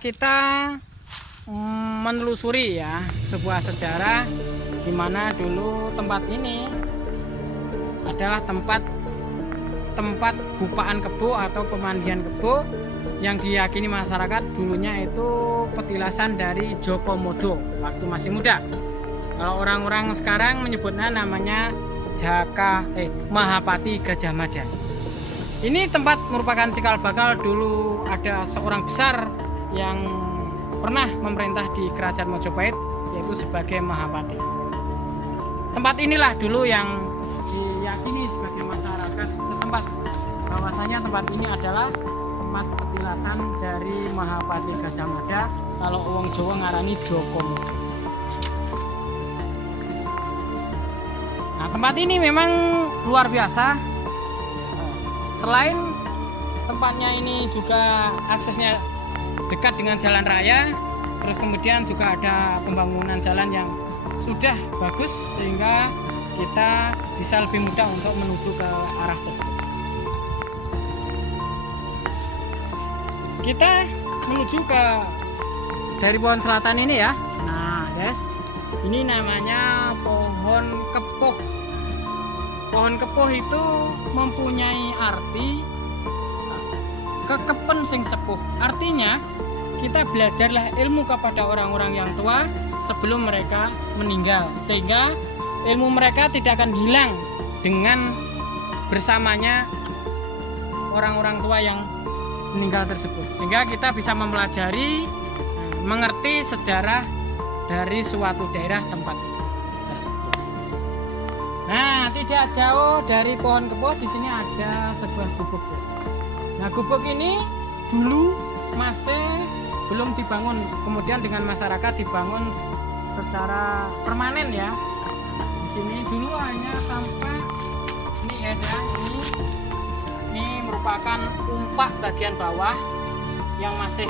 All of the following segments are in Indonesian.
kita menelusuri ya sebuah sejarah di mana dulu tempat ini adalah tempat gupaan kebo atau pemandian kebo yang diyakini masyarakat dulunya itu petilasan dari Joko Modo waktu masih muda. Kalau orang-orang sekarang menyebutnya namanya Mahapati Gajah Mada. Ini tempat merupakan cikal bakal dulu ada seorang besar yang pernah memerintah di Kerajaan Mojopahit, yaitu sebagai Mahapati. Tempat inilah dulu yang diyakini sebagai masyarakat setempat bahwasanya tempat ini adalah tempat petilasan dari Mahapati Gajah Mada. Kalau wong Jawa ngarani Joko Modo. Nah, tempat ini memang luar biasa. Selain tempatnya ini juga aksesnya dekat dengan jalan raya, terus kemudian juga ada pembangunan jalan yang sudah bagus sehingga kita bisa lebih mudah untuk menuju ke arah tersebut. Kita menuju ke dari pohon selatan ini ya. Nah, guys, ini namanya pohon kepoh. Pohon kepoh itu mempunyai arti kekepen sing sepuh. Artinya kita belajarlah ilmu kepada orang-orang yang tua sebelum mereka meninggal, sehingga ilmu mereka tidak akan hilang dengan bersamanya orang-orang tua yang meninggal tersebut, sehingga kita bisa mempelajari, mengerti sejarah dari suatu daerah tempat tersebut. Nah, tidak jauh dari pohon kepoh di sini ada sebuah gubuk. Nah, gubuk ini dulu masih belum dibangun, kemudian dengan masyarakat dibangun secara permanen ya. Di sini dulu hanya sampai ini ya, ini merupakan umpak bagian bawah yang masih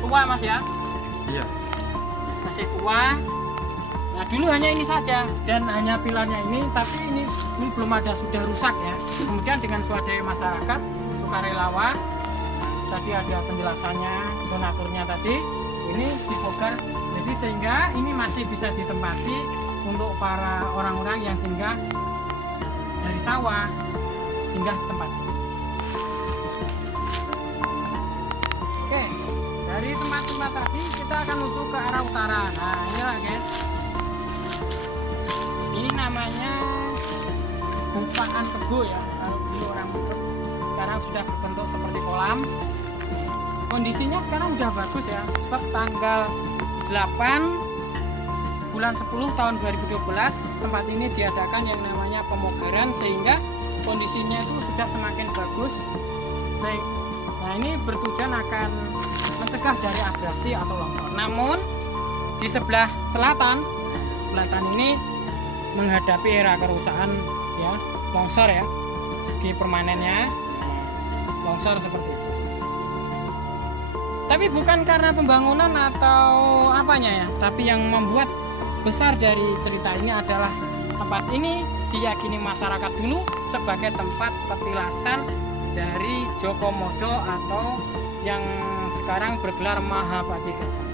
tua, Mas ya. Iya. Masih tua. Nah, dulu hanya ini saja dan hanya pilarnya ini, tapi ini belum ada, sudah rusak ya. Kemudian dengan swadaya masyarakat, sukarelawan, tadi ada penjelasannya, donaturnya tadi, ini dibongkar. Jadi sehingga ini masih bisa ditempati untuk para orang-orang yang singgah dari sawah, singgah tempat. Oke, dari tempat-tempat tadi kita akan menuju ke arah utara. Nah, inilah guys. Ini namanya gupaan kebo ya. Kalau dulu orang sekarang sudah berbentuk seperti kolam. Kondisinya sekarang sudah bagus ya. Sebab tanggal 8 bulan 10 tahun 2012 tempat ini diadakan yang namanya pemogaran, sehingga kondisinya itu sudah semakin bagus. Nah, ini bertujuan akan mencegah dari abrasi atau longsor. Namun di sebelah selatan ini menghadapi era kerusakan ya, longsor ya, segi permanennya longsor seperti itu. Tapi bukan karena pembangunan atau apanya ya, tapi yang membuat besar dari cerita ini adalah tempat ini diyakini masyarakat dulu sebagai tempat petilasan dari Joko Modo atau yang sekarang bergelar Mahapati Gajah.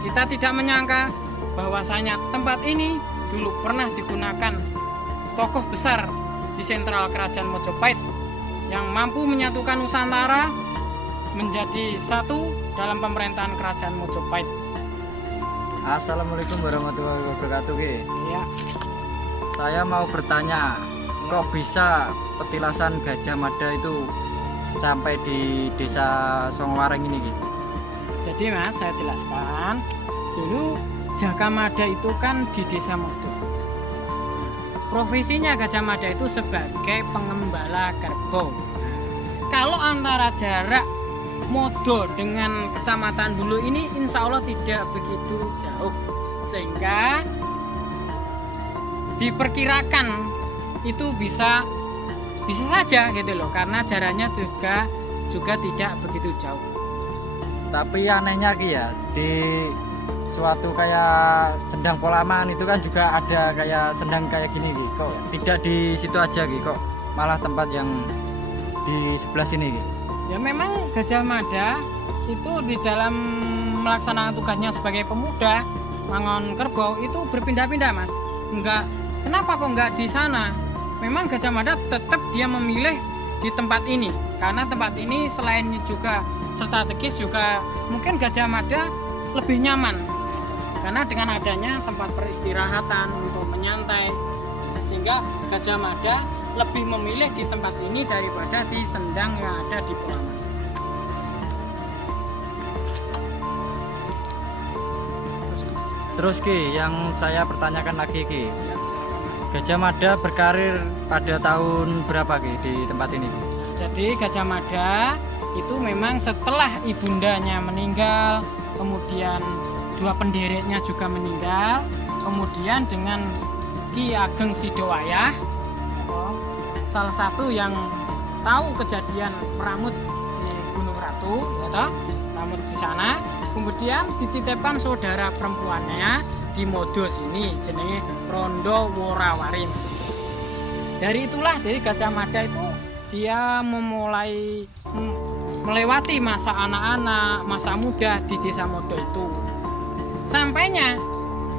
Kita tidak menyangka bahwasanya tempat ini dulu pernah digunakan tokoh besar di sentral Kerajaan Mojopahit yang mampu menyatukan Nusantara menjadi satu dalam pemerintahan Kerajaan Mojopahit. Assalamualaikum warahmatullahi wabarakatuh. Ya. Saya mau bertanya, kok bisa petilasan Gajah Mada itu sampai di desa Songwareng ini? Jadi Mas, saya jelaskan. Dulu Jaka Mada itu kan di Desa Modo. Profesinya Gajah Mada itu sebagai pengembala kerbau. Kalau antara jarak Modo dengan kecamatan Bulu ini insya Allah tidak begitu jauh, sehingga diperkirakan itu bisa saja gitu loh, karena jaraknya juga tidak begitu jauh. Tapi anehnya ya, di suatu kayak sendang Polaman itu kan juga ada kayak sendang kayak gini kok tidak di situ aja kok malah tempat yang di sebelah sini. Ya memang Gajah Mada itu di dalam melaksanakan tugasnya sebagai pemuda Mangon Kerbau itu berpindah-pindah mas. Enggak, kenapa kok enggak di sana? Memang Gajah Mada tetap dia memilih di tempat ini karena tempat ini selain juga strategis juga mungkin Gajah Mada lebih nyaman karena dengan adanya tempat peristirahatan untuk menyantai sehingga Gajah Mada lebih memilih di tempat ini daripada di sendang yang ada di Pulau Mada. Terus Ki, yang saya pertanyakan lagi Ki, Ya, silakan, Mas. Gajah Mada berkarir pada tahun berapa Ki di tempat ini? Jadi Gajah Mada itu memang setelah ibundanya meninggal, kemudian dua pendereknya juga meninggal, kemudian dengan Ki Ageng Sidowayah, salah satu yang tahu kejadian Pramut di Gunung Ratu, ya toh, Pramut di sana, kemudian dititipkan saudara perempuannya di Modo sini, jenenge Rondo Worawari. Dari itulah dari Gajah Mada itu dia memulai melewati masa anak-anak, masa muda di desa Modo itu. Sampainya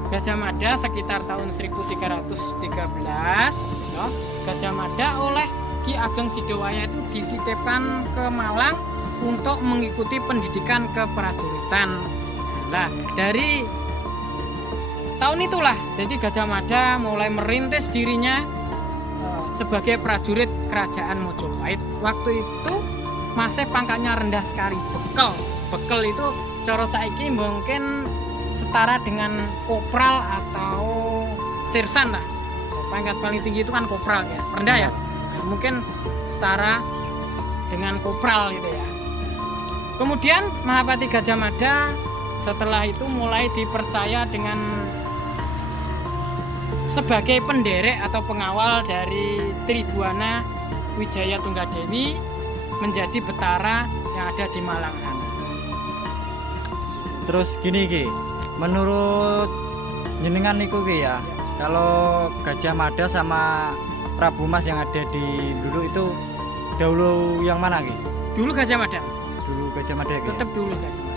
Gajah Mada sekitar tahun 1313, ya, Gajah Mada oleh Ki Ageng Sidowayah itu dititipkan ke Malang untuk mengikuti pendidikan keprajuritan. Nah, dari tahun itulah jadi Gajah Mada mulai merintis dirinya sebagai prajurit kerajaan Mojopahit. Waktu itu masih pangkatnya rendah sekali, bekel itu cara saiki mungkin setara dengan kopral atau sirsan lah. Pangkat paling tinggi itu kan kopral ya, rendah ya. Nah, mungkin setara dengan kopral gitu ya. Kemudian Mahapati Gajah Mada setelah itu mulai dipercaya dengan sebagai penderek atau pengawal dari Tribuana Wijaya Tunggadewi menjadi Betara yang ada di Malangan. Terus gini Ki, menurut jenengan niku Ki ya, kalau Gajah Mada sama Prabu Mas yang ada di dulu itu dahulu yang mana Ki? Dulu Gajah Mada Mas. Dulu Gajah Mada Ki. Tetap dulu Gajah Mada.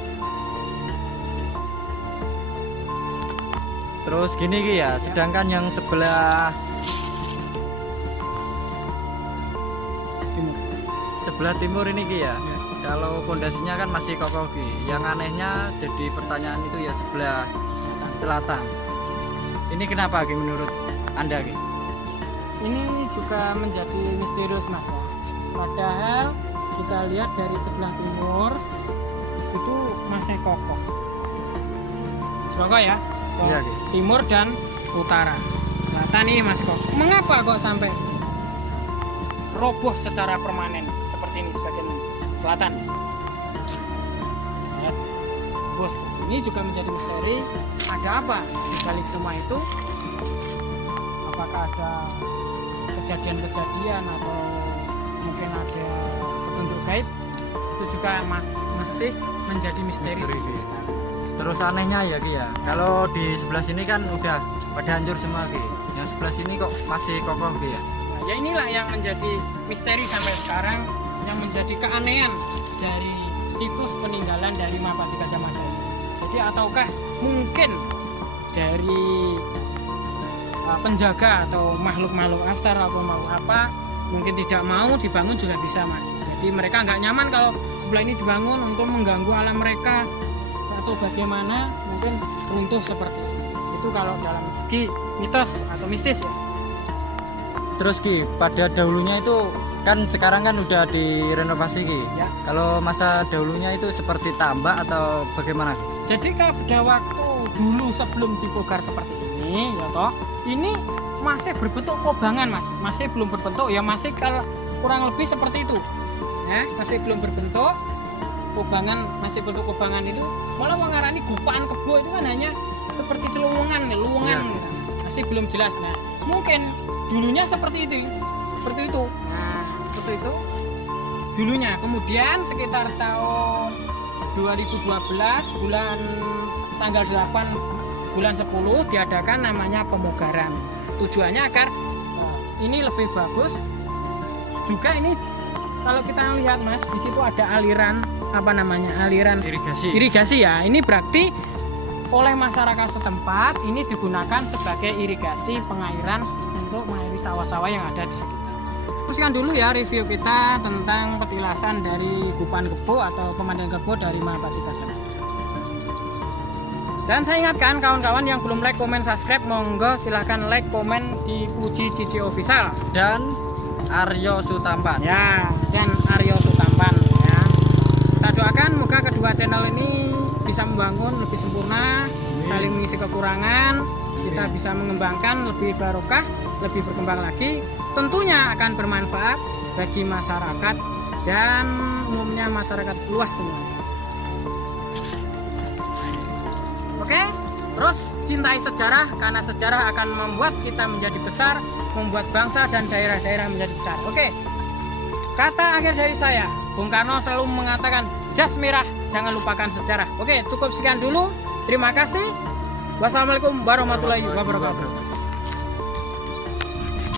Terus gini Ki ya, sedangkan yang sebelah timur ini Ki ya, kalau pondasinya kan masih kokoh Ki. Yang anehnya jadi pertanyaan itu ya sebelah selatan. Ini kenapa Ki menurut Anda Ki? Ini juga menjadi misterius Mas ya. Padahal kita lihat dari sebelah timur itu masih kokoh. Kokoh ya. Iya, Ki. Timur dan utara. Selatan ini masih kokoh. Mengapa kok sampai roboh secara permanen seperti ini sebagian selatan? Ya. Bos, ini juga menjadi misteri. Ada apa di balik semua itu? Apakah ada kejadian-kejadian atau mungkin ada petunjuk gaib? Itu juga masih menjadi misteri sampai sekarang. Terus anehnya ya Ki ya, kalau di sebelah sini kan udah pada hancur semua Ki. Yang sebelah sini kok masih kokoh Ki ya. Nah, ya inilah yang menjadi misteri sampai sekarang, yang menjadi keanehan dari situs peninggalan dari Mahapati Gajah Mada ini. Jadi ataukah mungkin dari penjaga atau makhluk-makhluk astral atau makhluk apa mungkin tidak mau dibangun juga bisa Mas. Jadi mereka nggak nyaman kalau sebelah ini dibangun untuk mengganggu alam mereka atau bagaimana mungkin runtuh seperti itu kalau dalam segi mitos atau mistis ya. Terus Ki, pada dahulunya itu kan sekarang kan udah direnovasi Ki. Ya. Kalau masa dahulunya itu seperti tambak atau bagaimana Ki? Jadi kalau pada waktu dulu sebelum dibongkar seperti ini ya toh, ini masih berbentuk kobangan Mas, masih belum berbentuk ya, masih kalau kurang lebih seperti itu ya, masih belum berbentuk kobangan, masih bentuk kobangan itu malah mengarani gupaan kebo itu kan hanya seperti celungan luangan Ya. masih belum jelas. Nah mungkin dulunya seperti itu nah seperti itu dulunya. Kemudian sekitar tahun 2012 bulan tanggal 8 bulan 10 diadakan namanya pemugaran. Tujuannya agar ini lebih bagus juga, ini kalau kita lihat Mas, di situ ada aliran apa namanya? Aliran irigasi ya. Ini berarti oleh masyarakat setempat ini digunakan sebagai irigasi pengairan untuk mengairi sawah-sawah yang ada di sekitar. Teruskan dulu ya review kita tentang petilasan dari Gupan Kebo atau pemandian kebo dari Mahapati Gajah. Dan saya ingatkan kawan-kawan yang belum like, komen, subscribe, monggo silahkan like, komen di Puji Cici Official dan Aryo Sutampan. Ya, dan Aryo Sutampan ya. Kita doakan moga kedua channel ini bisa membangun lebih sempurna, saling mengisi kekurangan, kita bisa mengembangkan lebih barokah, lebih berkembang lagi. Tentunya akan bermanfaat bagi masyarakat dan umumnya masyarakat luas semua. Oke, terus cintai sejarah karena sejarah akan membuat kita menjadi besar, membuat bangsa dan daerah-daerah menjadi besar. Oke, kata akhir dari saya, Bung Karno selalu mengatakan jas merah, jangan lupakan sejarah. Oke, cukup sekian dulu. Terima kasih. Wassalamualaikum warahmatullahi wabarakatuh.